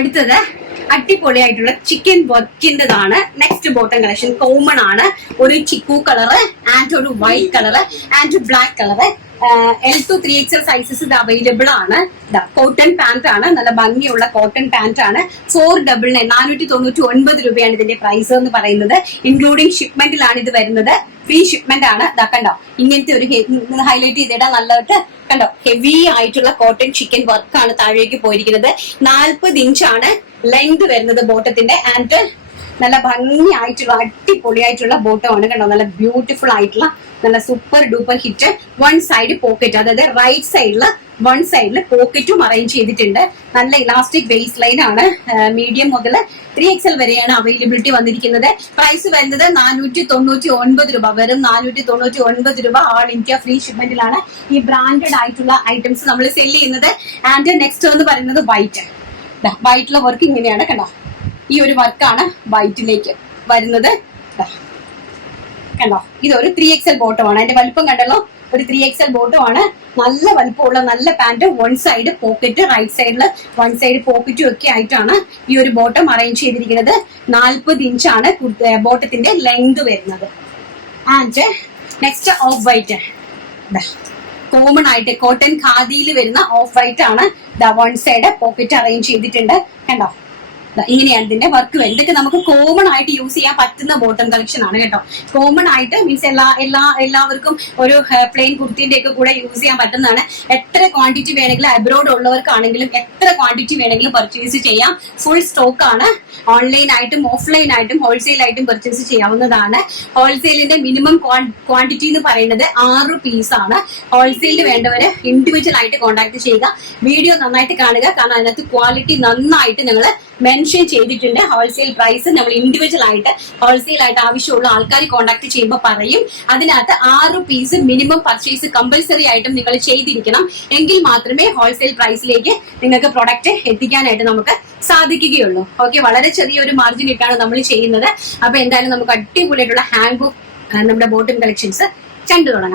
അടുത്തത് അടിപൊളിയായിട്ടുള്ള ചിക്കൻ വർക്കിൻ്റെതാണ്. നെക്സ്റ്റ് ബോട്ടം കളക്ഷൻ കോമൺ ആണ്. ഒരു ചിക്കു കളറ് ആൻഡ് ഒരു white colour and black colour. L to 3XL sizes ഇത് അവൈലബിൾ ആണ്. കോട്ടൺ പാന്റ് ആണ്, നല്ല ഭംഗിയുള്ള കോട്ടൺ പാന്റ് ആണ്. 499 499 രൂപയാണ് ഇതിന്റെ പ്രൈസ് എന്ന് പറയുന്നത്. ഇൻക്ലൂഡിംഗ് ഷിപ്മെന്റിലാണ് ഇത് വരുന്നത്. ഫ്രീ ഷിപ്മെന്റ് ആണ്. കണ്ടോ, ഇങ്ങനത്തെ ഒരു ഹൈലൈറ്റ് ചെയ്തിടാൻ നല്ലതായിട്ട് കണ്ടോ, ഹെവി ആയിട്ടുള്ള കോട്ടൺ ചിക്കൻ വർക്കാണ് താഴേക്ക് പോയിരിക്കുന്നത്. 40 ഇഞ്ചാണ് ലെങ്ത് വരുന്നത് ബോട്ടത്തിന്റെ. ആൻഡ് നല്ല ഭംഗിയായിട്ടുള്ള അടിപൊളിയായിട്ടുള്ള ബോട്ടമാണ് കണ്ടോ, നല്ല ബ്യൂട്ടിഫുൾ ആയിട്ടുള്ള നല്ല super duper hit. One side pocket, അതായത് റൈറ്റ് സൈഡില് വൺ സൈഡിൽ പോക്കറ്റും അറേഞ്ച് ചെയ്തിട്ടുണ്ട്. നല്ല ഇലാസ്റ്റിക് ബേസ് ലൈൻ ആണ്. മീഡിയം മുതൽ 3XL വരെയാണ് അവൈലബിലിറ്റി വന്നിരിക്കുന്നത്. പ്രൈസ് വരുന്നത് 499 രൂപ, വെറും 499 രൂപ. ഓൾ ഇന്ത്യ ഫ്രീ ഷിപ്മെന്റിലാണ് ഈ ബ്രാൻഡഡ് ആയിട്ടുള്ള ഐറ്റംസ് നമ്മൾ സെല് ചെയ്യുന്നത്. ആൻഡ് നെക്സ്റ്റ് എന്ന് പറയുന്നത് വൈറ്റ്. വൈറ്റിലെ വർക്ക് ഇങ്ങനെയാണ് കണ്ടോ, ഈ ഒരു വർക്കാണ് വൈറ്റിലേക്ക് വരുന്നത്. കണ്ടോ, ഇതൊരു 3XL ബോട്ടമാണ്. അതിന്റെ വലുപ്പം കണ്ടല്ലോ, ഒരു 3XL ബോട്ടമാണ്. നല്ല വലുപ്പമുള്ള നല്ല pant. One side pocket, right സൈഡിൽ വൺ സൈഡ് പോക്കറ്റും ഒക്കെ ആയിട്ടാണ് ഈ ഒരു ബോട്ടം അറേഞ്ച് ചെയ്തിരിക്കുന്നത്. 40 ഇഞ്ചാണ് ബോട്ടത്തിന്റെ ലെങ്ത് വരുന്നത്. And next off white, common ആയിട്ട് കോട്ടൺ ഖാദിയിൽ വരുന്ന ഓഫ് വൈറ്റ് ആണ്. വൺ സൈഡ് പോക്കറ്റ് അറേഞ്ച് ചെയ്തിട്ടുണ്ട്. കണ്ടോ, ഇങ്ങനെയാണ് ഇതിന്റെ വർക്ക് വരുന്നത്. ഇതൊക്കെ നമുക്ക് കോമൺ ആയിട്ട് യൂസ് ചെയ്യാൻ പറ്റുന്ന ബോട്ടം കളക്ഷൻ ആണ് കേട്ടോ. കോമൺ ആയിട്ട് മീൻസ് എല്ലാവർക്കും ഒരു പ്ലെയിൻ കുർത്തിന്റെ ഒക്കെ കൂടെ യൂസ് ചെയ്യാൻ പറ്റുന്നതാണ്. എത്ര ക്വാണ്ടിറ്റി വേണമെങ്കിലും, അബ്രോഡ് ഉള്ളവർക്കാണെങ്കിലും എത്ര ക്വാണ്ടിറ്റി വേണമെങ്കിലും പർച്ചേസ് ചെയ്യാം. ഫുൾ സ്റ്റോക്ക് ആണ്. ഓൺലൈൻ ആയിട്ടും ഓഫ്ലൈൻ ആയിട്ടും ഹോൾസെയിൽ ആയിട്ടും പർച്ചേസ് ചെയ്യാവുന്നതാണ്. ഹോൾസെയിലിന്റെ മിനിമം ക്വാണ്ടിറ്റി എന്ന് പറയുന്നത് 6 പീസ് ആണ്. ഹോൾസെയിൽ വേണ്ടവര് ഇൻഡിവിജ്വൽ ആയിട്ട് കോൺടാക്ട് ചെയ്യുക. വീഡിയോ നന്നായിട്ട് കാണുക, കാരണം അതിനകത്ത് ക്വാളിറ്റി നന്നായിട്ട് ഞങ്ങൾ മെൻഷൻ ചെയ്തിട്ടുണ്ട്. ഹോൾസെയിൽ പ്രൈസ് നമ്മൾ ഇൻഡിവിജ്വൽ ആയിട്ട് ഹോൾസെയിൽ ആയിട്ട് ആവശ്യമുള്ള ആൾക്കാർ കോൺടാക്ട് ചെയ്യുമ്പോൾ പറയും. അതിനകത്ത് 6 പീസ് മിനിമം പർച്ചേസ് കമ്പൽസറി ആയിട്ടും നിങ്ങൾ ചെയ്തിരിക്കണം. എങ്കിൽ മാത്രമേ ഹോൾസെയിൽ പ്രൈസിലേക്ക് നിങ്ങൾക്ക് പ്രൊഡക്റ്റ് എത്തിക്കാനായിട്ട് നമുക്ക് സാധിക്കുകയുള്ളൂ. ഓക്കെ, വളരെ ചെറിയൊരു മാർജിൻ ഇട്ടാണ് നമ്മൾ ചെയ്യുന്നത്. അപ്പൊ എന്തായാലും നമുക്ക് അടിപൊളിയായിട്ടുള്ള ഹാൻഡ് ബുക്ക് നമ്മുടെ ബോട്ടം കളക്ഷൻസ് കണ്ടു തുടങ്ങാം.